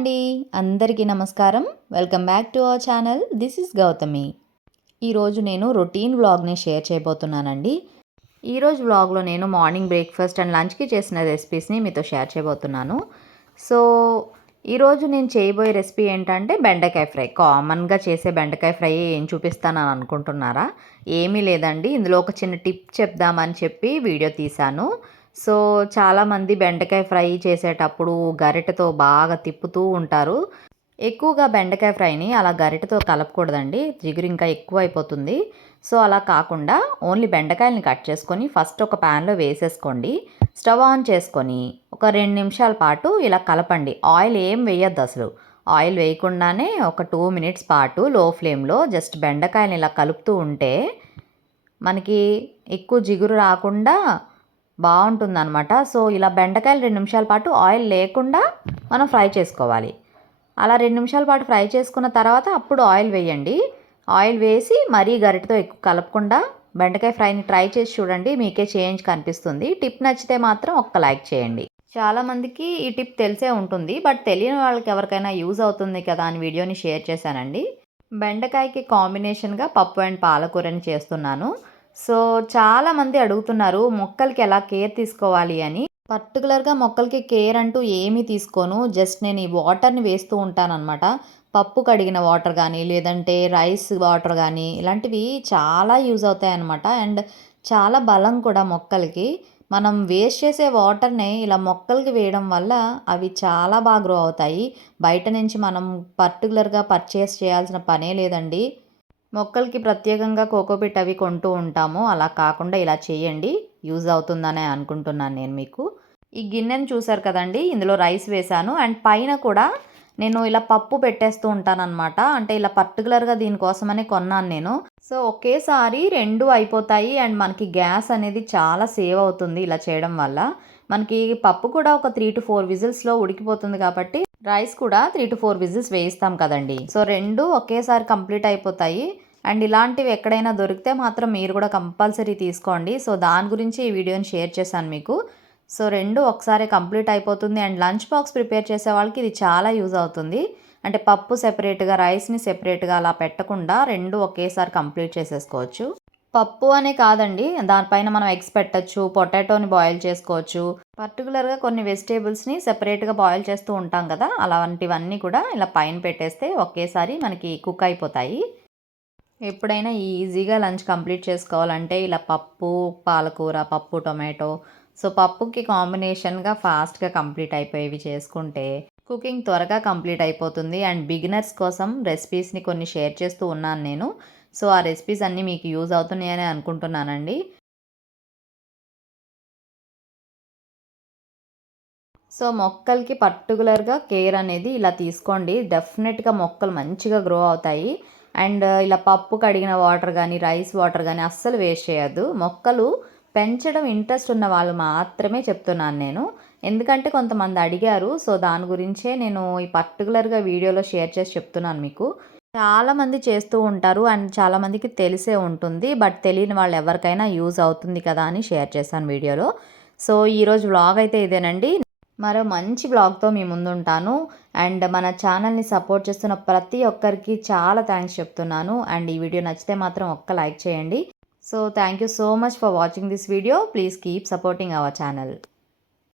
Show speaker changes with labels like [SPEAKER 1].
[SPEAKER 1] అండి. అందరికీ నమస్కారం. Welcome back to our channel. This is Gautami. ఈరోజు నేను రొటీన్ వ్లాగ్ని షేర్ చేయబోతున్నానండి. ఈరోజు వ్లాగ్లో నేను మార్నింగ్ బ్రేక్ఫాస్ట్ అండ్ లంచ్కి చేసిన రెసిపీస్ని మీతో షేర్ చేయబోతున్నాను. సో ఈరోజు నేను చేయబోయే రెసిపీ ఏంటంటే బెండకాయ ఫ్రై. కామన్గా చేసే బెండకాయ ఫ్రై ఏం చూపిస్తానని అనుకుంటున్నారా? ఏమీ లేదండి. ఇందులో ఒక చిన్న టిప్ చెప్దామని చెప్పి వీడియో తీశాను. సో చాలామంది బెండకాయ ఫ్రై చేసేటప్పుడు గరిటెతో బాగా తిప్పుతూ ఉంటారు. ఎక్కువగా బెండకాయ ఫ్రైని అలా గరిటెతో కలపకూడదండి. జిగురు ఇంకా ఎక్కువ అయిపోతుంది సో అలా కాకుండా ఓన్లీ బెండకాయలని కట్ చేసుకొని ఫస్ట్ ఒక ప్యాన్లో వేసేసుకోండి. స్టవ్ ఆన్ చేసుకొని ఒక రెండు నిమిషాల పాటు ఇలా కలపండి. ఆయిల్ ఏం వేయద్దు అసలు. ఆయిల్ వేయకుండానే ఒక టూ మినిట్స్ పాటు లో ఫ్లేమ్లో జస్ట్ బెండకాయని ఇలా కలుపుతూ ఉంటే మనకి ఎక్కువ జిగురు రాకుండా బాగుంటుందన్నమాట. సో ఇలా బెండకాయలు రెండు నిమిషాల పాటు ఆయిల్ లేకుండా మనం ఫ్రై చేసుకోవాలి. అలా రెండు నిమిషాల పాటు ఫ్రై చేసుకున్న తర్వాత అప్పుడు ఆయిల్ వేయండి. ఆయిల్ వేసి మరీ గరిటతో ఎక్కువ కలపకుండా బెండకాయ ఫ్రైని ట్రై చేసి చూడండి. మీకే చేంజ్ కనిపిస్తుంది. టిప్ నచ్చితే మాత్రం ఒక్క లైక్ చేయండి. చాలామందికి ఈ టిప్ తెలిసే ఉంటుంది. బట్ తెలియని వాళ్ళకి ఎవరికైనా యూజ్ అవుతుంది కదా అని వీడియోని షేర్ చేశానండి. బెండకాయకి కాంబినేషన్గా పప్పు అండ్ పాలకూరని చేస్తున్నాను. సో చాలామంది అడుగుతున్నారు మొక్కలకి ఎలా కేర్ తీసుకోవాలి? అని. పర్టికులర్గా మొక్కలకి కేర్ అంటూ ఏమీ తీసుకోను. జస్ట్ నేను ఈ వాటర్ని వేస్తూ ఉంటానన్నమాట. పప్పు కడిగిన వాటర్ కానీ లేదంటే రైస్ వాటర్ కానీ ఇలాంటివి చాలా యూజ్ అవుతాయి అన్నమాట అండ్ చాలా బలం కూడా మొక్కలకి. మనం వేస్ట్ చేసే వాటర్ని ఇలా మొక్కలకి వేయడం వల్ల అవి చాలా బాగా గ్రో అవుతాయి. బయట నుంచి మనం పర్టికులర్గా పర్చేస్ చేయాల్సిన పనే లేదండి. మొక్కలకి ప్రత్యేకంగా కోకోపిట్ అవి కొంటూ ఉంటాము. అలా కాకుండా ఇలా చేయండి. యూజ్ అవుతుందనే అనుకుంటున్నాను నేను మీకు. ఈ గిన్నెను చూసారు కదండి? ఇందులో రైస్ వేశాను. అండ్ పైన కూడా నేను ఇలా పప్పు పెట్టేస్తూ ఉంటానన్నమాట. అంటే ఇలా పర్టికులర్గా దీనికోసమనే కొన్నాను నేను. సో ఒకేసారి రెండు అయిపోతాయి. అండ్ మనకి గ్యాస్ అనేది చాలా సేవ్ అవుతుంది ఇలా చేయడం వల్ల. మనకి పప్పు కూడా ఒక త్రీ టు ఫోర్ విజిల్స్లో ఉడికిపోతుంది కాబట్టి రైస్ కూడా త్రీ టు ఫోర్ విజిల్స్ వేయిస్తాం కదండి. సో రెండు ఒకేసారి కంప్లీట్ అయిపోతాయి. అండ్ ఇలాంటివి ఎక్కడైనా దొరికితే మాత్రం మీరు కూడా కంపల్సరీ తీసుకోండి. సో దాని గురించి ఈ వీడియోని షేర్ చేశాను మీకు. సో రెండు ఒకసారి కంప్లీట్ అయిపోతుంది. అండ్ లంచ్ బాక్స్ ప్రిపేర్ చేసే వాళ్ళకి ఇది చాలా యూజ్ అవుతుంది. అంటే పప్పు సెపరేట్గా రైస్ని సెపరేట్గా అలా పెట్టకుండా రెండు ఒకేసారి కంప్లీట్ చేసేసుకోవచ్చు. పప్పు అనే కాదండి. దానిపైన మనం ఎగ్స్ పెట్టచ్చు పొటాటోని బాయిల్ చేసుకోవచ్చు. పర్టికులర్గా కొన్ని వెజిటేబుల్స్ని సెపరేట్గా బాయిల్ చేస్తూ ఉంటాం కదా అలాంటివన్నీ కూడా ఇలా పైన పెట్టేస్తే ఒకేసారి మనకి కుక్ అయిపోతాయి. ఎప్పుడైనా ఈజీగా లంచ్ కంప్లీట్ చేసుకోవాలంటే ఇలా పప్పు పాలకూర పప్పు టొమాటో. సో పప్పుకి కాంబినేషన్గా ఫాస్ట్గా కంప్లీట్ అయిపోయేవి చేసుకుంటే కుకింగ్ త్వరగా కంప్లీట్ అయిపోతుంది. అండ్ బిగినర్స్ కోసం రెసిపీస్ని కొన్ని షేర్ చేస్తూ ఉన్నాను నేను. సో ఆ రెసిపీస్ అన్నీ మీకు యూజ్ అవుతున్నాయని అనుకుంటున్నానండి. సో మొక్కలకి పర్టికులర్గా కేర్ అనేది ఇలా తీసుకోండి. డెఫినెట్గా మొక్కలు మంచిగా గ్రో అవుతాయి. అండ్ ఇలా పప్పు కడిగిన వాటర్ కానీ రైస్ వాటర్ కానీ అస్సలు వేస్ట్ చేయొద్దు. మొక్కలు పెంచడం ఇంట్రెస్ట్ ఉన్న వాళ్ళు మాత్రమే చెప్తున్నాను నేను. ఎందుకంటే కొంతమంది అడిగారు. సో దాని గురించే నేను ఈ పర్టికులర్గా వీడియోలో షేర్ చేసి చెప్తున్నాను మీకు. చాలామంది చేస్తూ ఉంటారు అండ్ చాలామందికి తెలిసే ఉంటుంది. బట్ తెలియని వాళ్ళు ఎవరికైనా యూజ్ అవుతుంది కదా అని షేర్ చేశాను వీడియోలో. సో ఈరోజు వ్లాగ్ అయితే ఇదేనండి. మరో మంచి బ్లాగ్తో మీ ముందుంటాను. అండ్ మన ఛానల్ని సపోర్ట్ చేస్తున్న ప్రతి ఒక్కరికి చాలా థ్యాంక్స్ చెప్తున్నాను. అండ్ ఈ వీడియో నచ్చితే మాత్రం ఒక్క లైక్ చేయండి. So thank you so much for watching this video. Please keep supporting our channel.